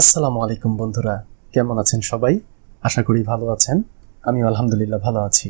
আসসালামু আলাইকুম বন্ধুরা, কেমন আছেন সবাই? আশা করি ভালো আছেন। আমি আলহামদুলিল্লাহ ভালো আছি।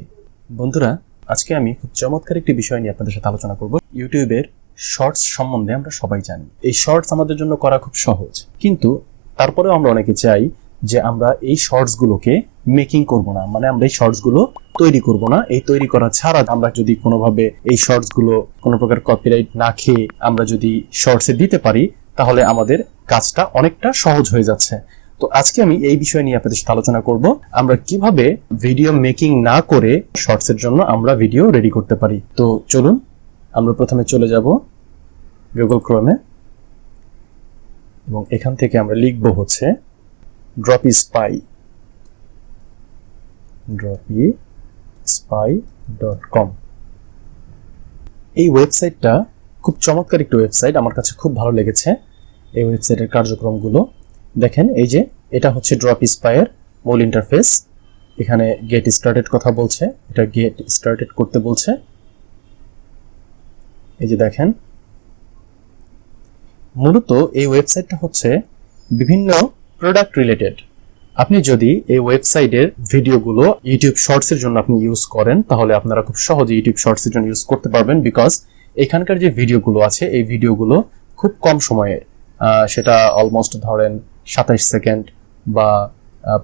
বন্ধুরা, আজকে আমি খুব চমৎকার একটি বিষয় নিয়ে আপনাদের সাথে আলোচনা করব। ইউটিউবের শর্টস সম্বন্ধে আমরা সবাই জানি। এই শর্টস আমাদের জন্য করা খুব সহজ, কিন্তু তারপরেও আমরা অনেকে চাই যে আমরা এই শর্টসগুলোকে মেকিং করব না, মানে আমরা এই শর্টসগুলো তৈরি করব না। এই তৈরি করা ছাড়া আমরা যদি কোনোভাবে এই শর্টসগুলো কোনো প্রকার কপিরাইট না খেয়ে আমরা যদি শর্টসে দিতে পারি, তাহলে আমাদের কাজটা অনেকটা সহজ হয়ে যাচ্ছে। তো আজকে আমি এই বিষয় নিয়ে আপনাদের সাথে আলোচনা করব, আমরা কিভাবে ভিডিও মেকিং না করে শর্টসের জন্য আমরা ভিডিও রেডি করতে পারি। তো চলুন আমরা প্রথমে চলে যাব গুগল ক্রোমে, এবং এখান থেকে আমরা লিখব হচ্ছে dropspy.com। এই ওয়েবসাইটটা খুব চমৎকার একটি ওয়েবসাইট, আমার কাছে খুব ভালো লেগেছে এই ওয়েবসাইটের কার্যক্রমগুলো। দেখেন, এই যে এটা হচ্ছে ড্রপস্পাইয়ের মূল ইন্টারফেস। এখানে গেট স্টার্টেড কথা বলছে, এটা গেট স্টার্টেড করতে বলছে। এই যে দেখেন, মূলত এই ওয়েবসাইটটা হচ্ছে বিভিন্ন প্রোডাক্ট রিলেটেড। আপনি যদি এই ওয়েবসাইটের ভিডিওগুলো ইউটিউব শর্টসের জন্য আপনি ইউজ করেন, তাহলে আপনারা খুব সহজে ইউটিউব শর্টসের জন্য ইউজ করতে পারবেন, বিকজ এখানকার যে ভিডিওগুলো আছে এই ভিডিওগুলো খুব কম সময়ে, সেটা অলমোস্ট ধরেন 27 সেকেন্ড বা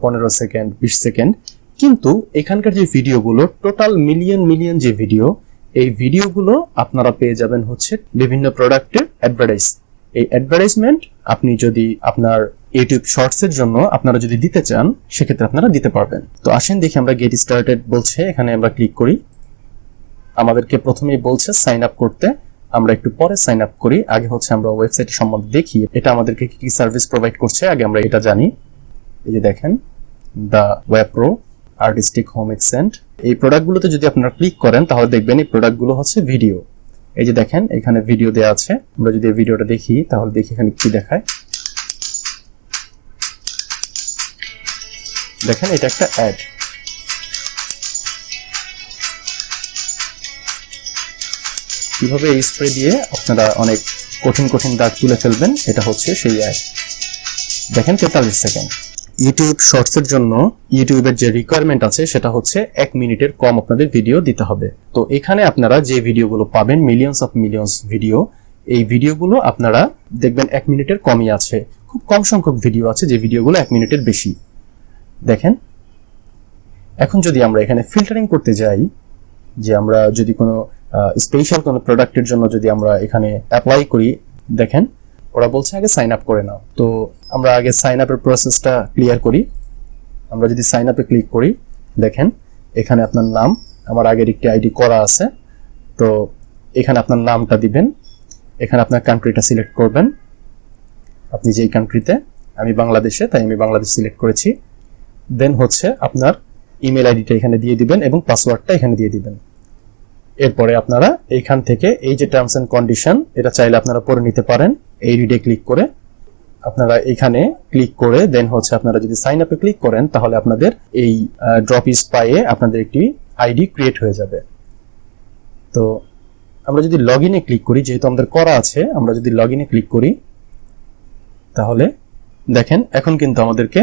15 সেকেন্ড, 20 সেকেন্ড, কিন্তু এখানকার যে ভিডিওগুলো টোটাল মিলিয়ন যে ভিডিও, এই ভিডিওগুলো আপনারা পেয়ে যাবেন হচ্ছে বিভিন্ন প্রোডাক্টের অ্যাডভার্টাইজ। এই অ্যাডভার্টাইজমেন্ট আপনি যদি আপনার ইউটিউব শর্টসের জন্য আপনারা যদি দিতে চান, সেক্ষেত্রে আপনারা দিতে পারবেন। তো আসেন দেখি, আমরা গেট স্টার্টেড বলছে, এখানে আমরা ক্লিক করি। আমাদেরকে প্রথমেই বলছে সাইন আপ করতে, আমরা একটু পরে সাইন আপ করি। আগে হচ্ছে আমরা ওয়েবসাইটের সম্বন্ধে দেখি এটা আমাদেরকে কি কি সার্ভিস প্রোভাইড করছে, আগে আমরা এটা জানি। এই যে দেখেন, the web pro artistic home Xcent, এই প্রোডাক্টগুলোতে যদি আপনারা ক্লিক করেন তাহলে দেখবেন এই প্রোডাক্টগুলো হচ্ছে ভিডিও। এই যে দেখেন, এখানে ভিডিও দেওয়া আছে। আমরা যদি এই ভিডিওটা দেখি তাহলে দেখি এখানে কি দেখায়। দেখেন, এটা একটা অ্যাড। কিভাবে এই স্প্রে দিয়ে আপনারা অনেক কঠিন দাগ তুলে ফেলবেন, এটা হচ্ছে সেই অ্যাড। দেখেন 43 সেকেন্ড। ইউটিউব শর্টসের জন্য ইউটিউবের যে রিকোয়ারমেন্ট আছে সেটা হচ্ছে 1 মিনিটের কম আপনাদের ভিডিও দিতে হবে। তো এখানে আপনারা যে ভিডিওগুলো পাবেন, মিলিয়ন্স ভিডিও, এই ভিডিওগুলো আপনারা দেখবেন 1 মিনিটের কমই আছে। খুব কম সংখ্যক ভিডিও আছে যে ভিডিওগুলো 1 মিনিটের বেশি। দেখেন, এখন যদি আমরা এখানে ফিল্টারিং করতে যাই, যে আমরা যদি কোনো স্পেশাল কোনো প্রোডাক্টের জন্য যদি আমরা এখানে অ্যাপ্লাই করি, দেখেন ওরা বলছে আগে সাইন আপ করে নাও। তো আমরা আগে সাইন আপের প্রসেসটা ক্লিয়ার করি। আমরা যদি সাইন আপে ক্লিক করি, দেখেন এখানে আপনার নাম, আমার আগের একটি আইডি করা আছে, তো এখানে আপনার নামটা দিবেন। এখানে আপনার কান্ট্রিটা সিলেক্ট করবেন, আপনি যেই কান্ট্রিতে। আমি বাংলাদেশে, তাই আমি বাংলাদেশ সিলেক্ট করেছি। দেন হচ্ছে আপনার ইমেল আইডিটা এখানে দিয়ে দিবেন এবং পাসওয়ার্ডটা এখানে দিয়ে দিবেন। এরপরে আপনারা এইখান থেকে এই যে টার্মস এন্ড কন্ডিশন, এটা চাইলে আপনারা পড়ে নিতে পারেন। এই রিডে ক্লিক করে আপনারা এখানে ক্লিক করে দেন হচ্ছে আপনারা যদি সাইন আপে ক্লিক করেন, তাহলে আপনাদের এই ড্রপস্পাইয়ে আপনাদের একটি আইডি ক্রিয়েট হয়ে যাবে। তো আমরা যদি লগ ইনে ক্লিক করি, যেহেতু আমাদের করা আছে, আমরা যদি লগ ইনে ক্লিক করি, তাহলে দেখেন এখন কিন্তু আমাদেরকে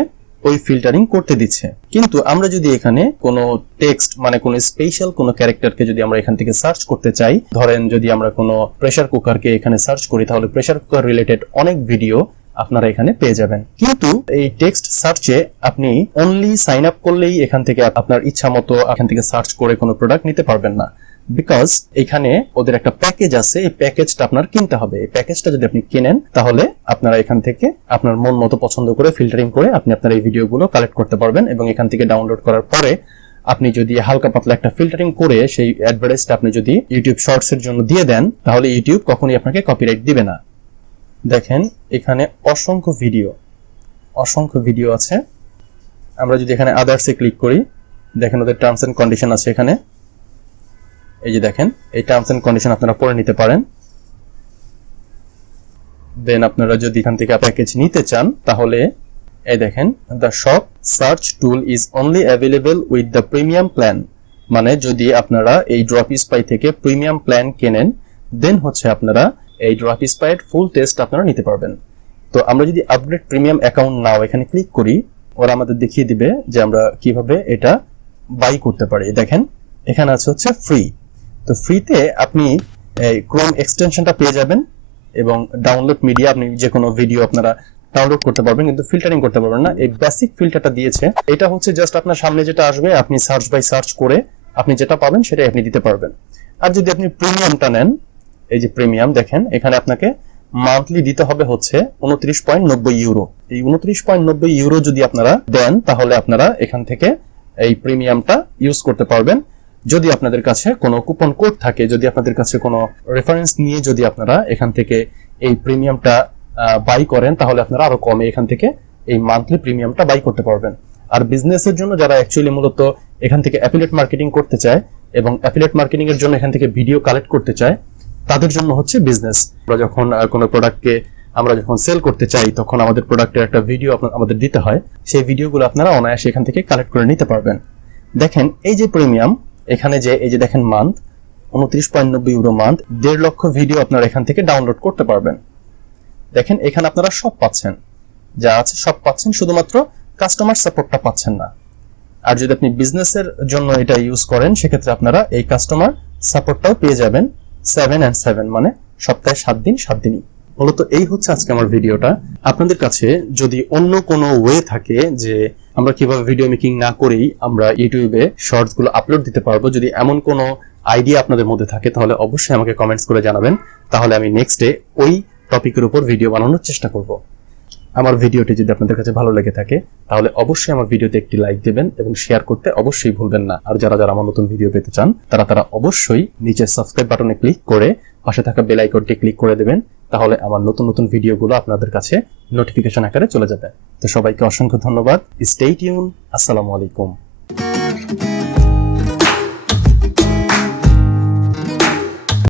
ওই ফিল্টারিং করতে দিচ্ছে। কিন্তু আমরা যদি এখানে কোনো টেক্সট, মানে কোনো স্পেশাল কোনো ক্যারেক্টারকে যদি আমরা এখান থেকে সার্চ করতে চাই, ধরেন যদি আমরা কোনো প্রেসার কুকারকে এখানে সার্চ করি, তাহলে প্রেসার কুকার রিলেটেড অনেক ভিডিও আপনারা এখানে পেয়ে যাবেন। কিন্তু এই টেক্সট সার্চে আপনি অনলি সাইন আপ করলেই এখান থেকে আপনার ইচ্ছা মতো এখান থেকে সার্চ করে কোনো প্রোডাক্ট নিতে পারবেন না, বিকজ এখানে ওদের একটা প্যাকেজ আছে। এই প্যাকেজটা আপনার কিনতে হবে। এই প্যাকেজটা যদি আপনি কিনেন, তাহলে আপনারা এখান থেকে আপনার মন মতো পছন্দ করে ফিল্টারিং করে আপনি আপনার এই ভিডিওগুলো কালেক্ট করতে পারবেন। এবং এখান থেকে ডাউনলোড করার পরে আপনি যদি হালকা পাতলা একটা ফিল্টারিং করে সেই অ্যাডভার্টাইজটা আপনি যদি ইউটিউব শর্টসের জন্য দিয়ে দেন, তাহলে ইউটিউব কখনোই আপনাকে কপিরাইট দিবে না। দেখেন এখানে অসংখ্য ভিডিও আছে। আমরা যদি এখানে আদার্সে ক্লিক করি, দেখেন ওদের টার্মস এন্ড কন্ডিশন আছে এখানে। এই যে দেখেন, এই টার্মস এন্ড কন্ডিশন আপনারা পড়ে নিতে পারেন। দেন আপনারা যদি এখান থেকে প্যাকেজ নিতে চান, তাহলে এই দেখেন, the shop search tool is only available with the premium plan. মানে যদি আপনারা এই ড্রপস্পাই থেকে প্রিমিয়াম প্ল্যান কেনেন, দেন হচ্ছে আপনারা এই ড্রপস্পাইয়ের ফুল টেস্ট আপনারা নিতে পারবেন। তো আমরা যদি আপগ্রেড প্রিমিয়াম অ্যাকাউন্ট নাও এখানে ক্লিক করি, ওরা আমাদের দেখিয়ে দিবে যে আমরা কিভাবে এটা বাই করতে পারি। দেখেন এখানে আছে হচ্ছে ফ্রি। তো ফ্রিতে আপনি এই ক্রোম এক্সটেনশনটা পেয়ে যাবেন এবং ডাউনলোড মিডিয়া, আপনি যে কোনো ভিডিও আপনারা ডাউনলোড করতে পারবেন, কিন্তু ফিল্টারিং করতে পারবেন না। এই বেসিক ফিল্টারটা দিয়েছে, এটা হচ্ছে জাস্ট আপনার সামনে যেটা আসবে আপনি সার্চ বাই সার্চ করে আপনি যেটা পাবেন সেটাই আপনি দিতে পারবেন। আর যদি আপনি প্রিমিয়ামটা নেন, এই যে প্রিমিয়াম দেখেন এখানে আপনাকে মান্থলি দিতে হবে হচ্ছে 29.90 ইউরো। এই 29.90 ইউরো যদি আপনারা দেন তাহলে আপনারা এখান থেকে এই প্রিমিয়ামটা ইউজ করতে পারবেন। যদি আপনাদের কাছে কোনো কুপন কোড থাকে, যদি আপনাদের কাছে কোনো রেফারেন্স নিয়ে যদি আপনারা এখান থেকে এই প্রিমিয়ামটা বাই করেন, তাহলে আপনারা আরো কমে এখান থেকে এই মান্থলি প্রিমিয়ামটা বাই করতে পারবেন। আর বিজনেসের জন্য যারা অ্যাকচুয়ালি মূলত এখান থেকে অ্যাফিলিয়েট মার্কেটিং করতে চায় এবং অ্যাফিলিয়েট মার্কেটিং এর জন্য এখান থেকে ভিডিও কালেক্ট করতে চায়, তাদের জন্য হচ্ছে বিজনেস। আমরা যখন কোনো প্রোডাক্টকে আমরা যখন সেল করতে চাই তখন আমাদের প্রোডাক্টের একটা ভিডিও আমাদের দিতে হয়, সেই ভিডিওগুলো আপনারা অনায়াসে এখান থেকে কালেক্ট করে নিতে পারবেন। দেখেন এই যে প্রিমিয়াম, এখানে যে এই যে দেখেন মান্থ 29.90 ইউরো মান্থ, 1.5 লক্ষ ভিডিও আপনারা এখান থেকে ডাউনলোড করতে পারবেন। দেখেন এখানে আপনারা সব পাচ্ছেন, যা আছে সব পাচ্ছেন, শুধুমাত্র কাস্টমার সাপোর্টটা পাচ্ছেন না। আর যদি আপনি বিজনেসের জন্য এটা ইউজ করেন সেক্ষেত্রে আপনারা এই কাস্টমার সাপোর্টটাও পেয়ে যাবেন 7 and 7, মানে সপ্তাহে 7 দিন 7 দিনই। মূলত এই হচ্ছে আজকে আমার ভিডিওটা। আপনাদের কাছে যদি অন্য কোনো ওয়ে থাকে যে আমরা কিভাবে ভিডিও মেকিং না করেই আমরা ইউটিউবে শর্টস গুলো আপলোড দিতে পারবো, যদি এমন কোনো আইডিয়া আপনাদের মধ্যে থাকে তাহলে অবশ্যই আমাকে কমেন্টস করে জানাবেন, তাহলে আমি নেক্সট ডে ওই টপিকের উপর ভিডিও বানানোর চেষ্টা করব। আমার ভিডিওটি যদি আপনাদের কাছে ভালো লেগে থাকে তাহলে অবশ্যই আমার ভিডিওতে একটি লাইক দিবেন এবং শেয়ার করতে অবশ্যই ভুলবেন না। আর যারা যারা আমার নতুন ভিডিও পেতে চান তারা অবশ্যই নিচে সাবস্ক্রাইব বাটনে ক্লিক করে পাশে থাকা বেল আইকনটি ক্লিক করে দেবেন, তাহলে আমার নতুন নতুন ভিডিওগুলো আপনাদের কাছে নোটিফিকেশন আকারে চলে যাবে। তো সবাইকে অসংখ্য ধন্যবাদ। Stay tune. আসসালামু আলাইকুম।